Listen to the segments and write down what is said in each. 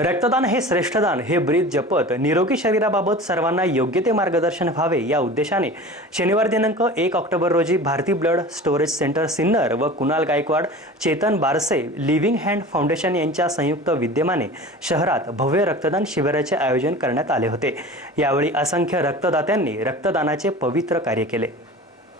रक्तदान हे श्रेष्ठदान हे ब्रीद जपत निरोगी शरीराबाबत सर्वांना योग्य ते मार्गदर्शन व्हावे या उद्देशाने शनिवार दिनांक एक ऑक्टोबर रोजी Bharati blood storage center Sinnar व कुणाल गायकवाड चेतन बारसे लिव्हिंग हँड फाउंडेशन यांच्या संयुक्त विद्यमाने शहरात भव्य रक्तदान शिबिराचे आयोजन करण्यात आले होते. यावेळी असंख्य रक्तदात्यांनी रक्तदानाचे पवित्र कार्य केले.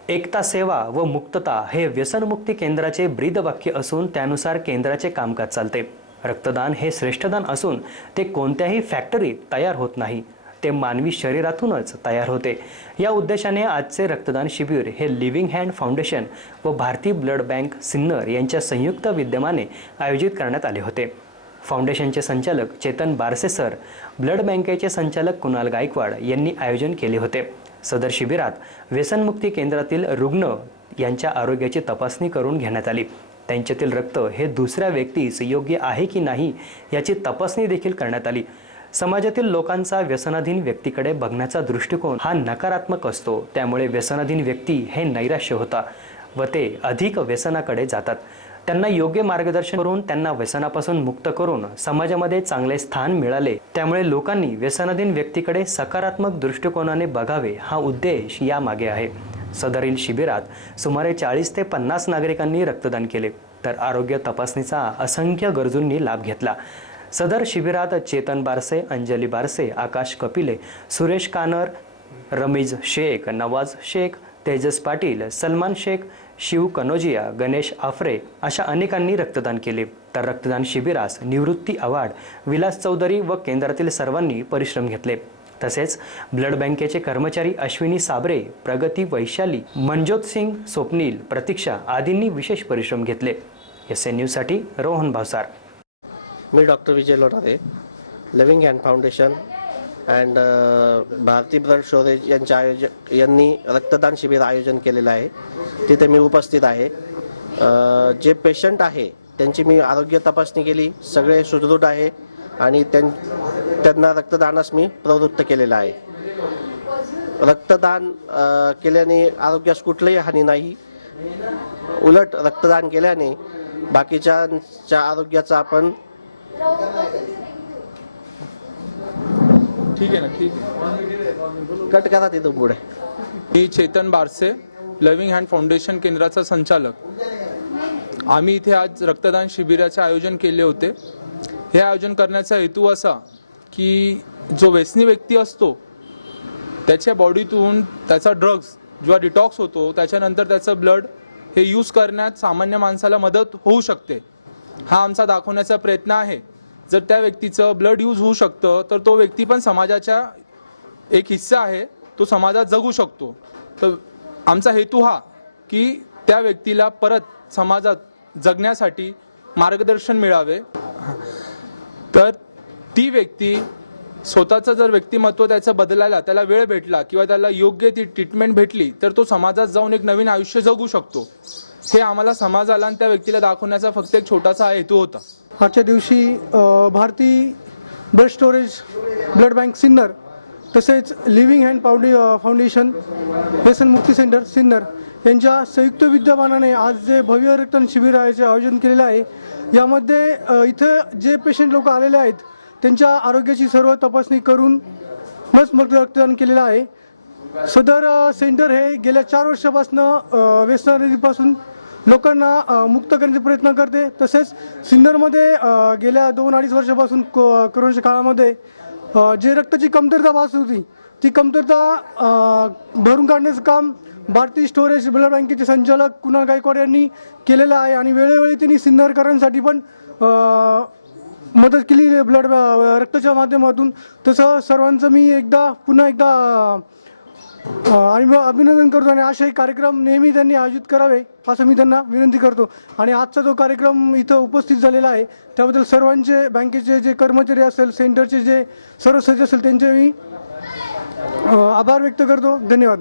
एकता सेवा व मुक्तता हे व्यसनमुक्ती केंद्राचे ब्रीद वाक्य असून त्यानुसार केंद्राचे कामकाज चालते. रक्तदान हे श्रेष्ठदान असून ते कोणत्याही फॅक्टरीत तयार होत नाही. ते मानवी शरीरातूनच तयार होते. या उद्देशाने आजचे रक्तदान शिबिर हे लिव्हिंग हँड फाउंडेशन व भारतीय ब्लड बँक सिन्नर यांच्या संयुक्त विद्यमाने आयोजित करण्यात आले होते. फाउंडेशनचे संचालक चेतन बारसे सर ब्लड बँकेचे संचालक कुणाल गायकवाड यांनी आयोजन केले होते. सदर शिबिरात व्यसनमुक्ती केंद्रातील रुग्ण यांच्या आरोग्याची तपासणी करून घेण्यात आली. त्यांच्यातील रक्त हे दुसऱ्या व्यक्तीस योग्य आहे की नाही याची तपासणी देखील करण्यात आली. समाजातील लोकांचा व्यसनाधीन व्यक्तीकडे बघण्याचा दृष्टिकोन हा नकारात्मक असतो. त्यामुळे व्यसनाधीन व्यक्ती हे नैराश्य होता व ते अधिक व्यसनाकडे जातात. त्यांना योग्य मार्गदर्शन करून त्यांना व्यसनापासून मुक्त करून समाजामध्ये चांगले स्थान मिळाले. त्यामुळे लोकांनी व्यसनाधीन व्यक्तीकडे सकारात्मक दृष्टिकोनाने बघावे हा उद्देश यामागे आहे. सदरील शिबिरात सुमारे चाळीस ते पन्नास नागरिकांनी रक्तदान केले. तर आरोग्य तपासणीचा असंख्य गरजूंनी लाभ घेतला. सदर शिबिरात चेतन बारसे अंजली बारसे आकाश कपिले सुरेश कानर रमीज शेख नवाज शेख तेजस पाटील सलमान शेख शिव कनोजिया गणेश आफरे अशा अनेकांनी रक्तदान केले. तर रक्तदान शिबिरास निवृत्ती अवार्ड विलास चौधरी व केंद्रातील सर्वांनी परिश्रम घेतले. तसेच ब्लड बँकेचे कर्मचारी अश्विनी साबरे प्रगती वैशाली मनजोत सिंग स्वप्नील प्रतीक्षा आदींनी विशेष परिश्रम घेतले. एस एन न्यूजसाठी रोहन भावसार. मी doctor Vijay Lonare living hand foundation and Bharati blood storage यांच्या आयोजक यांनी रक्तदान शिबिर आयोजन केलेलं आहे. तिथे मी उपस्थित आहे. जे पेशंट आहे त्यांची मी आरोग्य तपासणी केली. सगळे सुदृढ आहे. आणि त्यां त्यांना रक्तदानास मी प्रवृत्त केलेलं आहे. रक्तदान केल्याने आरोग्यास कुठलीही हानी नाही. उलट रक्तदान केल्याने बाकीच्या आरोग्याचा आपण ठीक आहे ना ठीक आहे. कट करा तिथून पुढे. मी चेतन बारसे लव्हिंग हँड फाउंडेशन केंद्राचा संचालक. आम्ही इथे आज रक्तदान शिबिराचे आयोजन केले होते. हे आयोजन करण्याचा हेतू असा की जो व्यसनी व्यक्ती असतो त्याच्या बॉडीतून त्याचा ड्रग्ज जेव्हा डिटॉक्स होतो त्याच्यानंतर त्याचं ब्लड हे यूज करण्यात सामान्य माणसाला मदत होऊ शकते. हा आमचा दाखवण्याचा प्रयत्न आहे. जर त्या व्यक्तीचं ब्लड यूज होऊ शकतं तर तो व्यक्ती पण समाजाच्या एक हिस्सा आहे. तो समाजात जगू शकतो. तर आमचा हेतू हा की त्या व्यक्तीला परत समाजात जगण्यासाठी मार्गदर्शन मिळावे. तर ती व्यक्ती स्वतःचं जर व्यक्तिमत्व त्याचं बदलायला त्याला वेळ भेटला किंवा त्याला योग्य ती ट्रीटमेंट भेटली तर तो समाजात जाऊन एक नवीन आयुष्य जगू शकतो. हे आम्हाला समाजाला आणि त्या व्यक्तीला दाखवण्याचा फक्त एक छोटासा हेतू होता. आजच्या दिवशी Bharati blood storage blood bank Sinnar तसेच लिव्हिंग हँड फाउंडे फाउंडेशन व्यसनमुक्ती सेंटर सिन्नर यांच्या संयुक्त विद्यमानाने आज जे भव्य रक्तदान शिबिर आहे आयोजन केलेलं आहे यामध्ये इथं जे पेशंट लोक आलेले आहेत त्यांच्या आरोग्याची सर्व तपासणी करून मस्त मग रक्तदान केलेलं आहे. सदर सेंटर हे गेल्या चार वर्षापासून व्यसनापासून लोकांना मुक्त करण्याचे प्रयत्न करते. तसेच सिन्नरमध्ये गेल्या दोन अडीच वर्षापासून को- कोरोनाच्या काळामध्ये जे रक्ताची कमतरता भास होती ती कमतरता भरून काढण्याचं काम भारतीय स्टोरेज ब्लड बँकेचे संचालक कुणाल गायकवाड यांनी केलेलं आहे आणि वेळोवेळी त्यांनी सिन्नरकरांसाठी पण मदत केली ब्लड रक्ताच्या माध्यमातून. तसं सर्वांचं मी एकदा पुन्हा एकदा आणि अभिनंदन करतो आणि असे कार्यक्रम नेहमी त्यांनी आयोजित करावे असं मी त्यांना विनंती करतो. आणि आजचा जो कार्यक्रम इथं उपस्थित झालेला आहे त्याबद्दल सर्वांचे बँकेचे जे कर्मचारी असेल सेंटरचे जे सर्व सदस्य असेल त्यांचे मी आभार व्यक्त करतो. धन्यवाद.